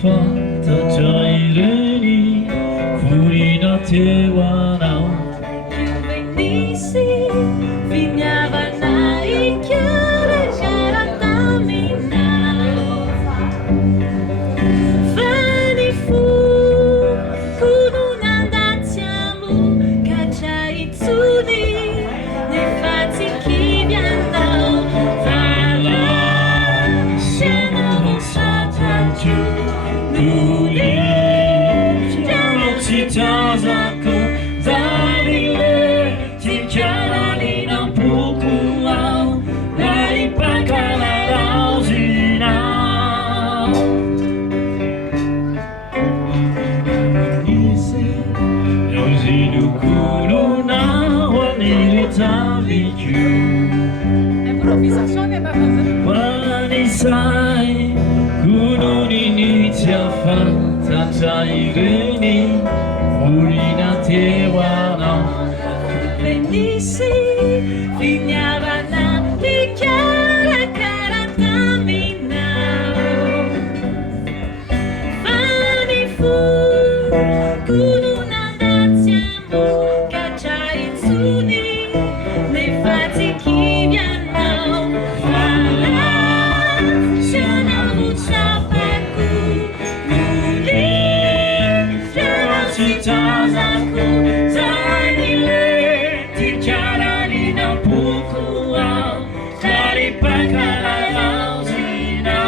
fattar tairini fuori da te wanao Juvenisi finiva na ichiara jaratamina Vani fu kununandatsiamo kachaitsuni ne fatti chi viandao Vala siano vosata giù Nuli Chiaro citazako Zanile Ti chiarali non pukulau Dari pakala rausina Isi Rosinu kuruna Waniritavi giù Improvvisazione da fare Quando sai non inizia a fatta irini fuori da te wanao Venisi finiva na dichiara caratamina Vani fu kununandatsiamo kachaitsuni ne fatti chi viandao Vala siano vucapaku Nuli siano citazaku Zanile ti chiarali na pukulau Dari pakala lausina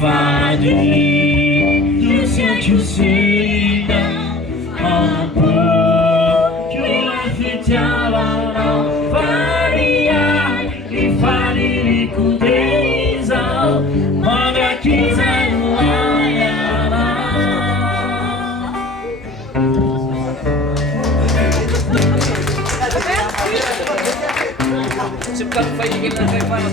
Fadi Lucia Giusina Ampu Chiula fitiavano Variai Li fari ricudezao Maga chiesa nuaiana Sebab pagiging lang kayo para